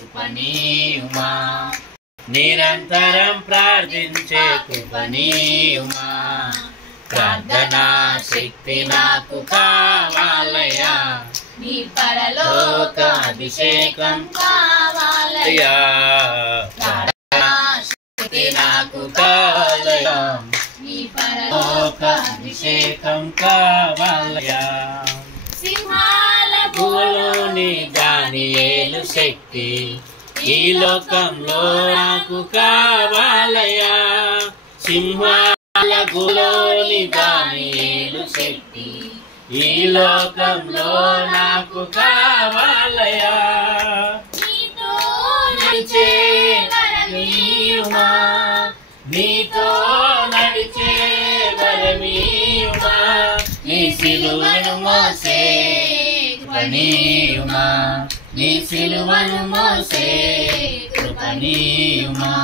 కృపనీయుమా, నిరంతరం ప్రార్థించే కృపనీయుమా, ప్రార్థనా శక్తి నాకు కావాలయ్యా, నీ పరలోక అభిషేకం కావాలయ్యా, ప్రార్థనా శక్తి నాకు కావాలయ్యా, నీ పరలోక అభిషేకం కావాలయ్యా, సింహాల భూలోని దానియేలు శక్తి ఈ లోకంలో నాకు కావాలయ్యా, సింహాల గులోని దానియేలు శక్తి ఈ లోకంలో నాకు కావాలయ్యా, నీతో నడిచే వరమీయుమా, నీతో నడిచే వరమీయుమా, నీ సిలువను మోసే కృపనీయుమా, నీ సిలువను మోసే కృపనీయుమా.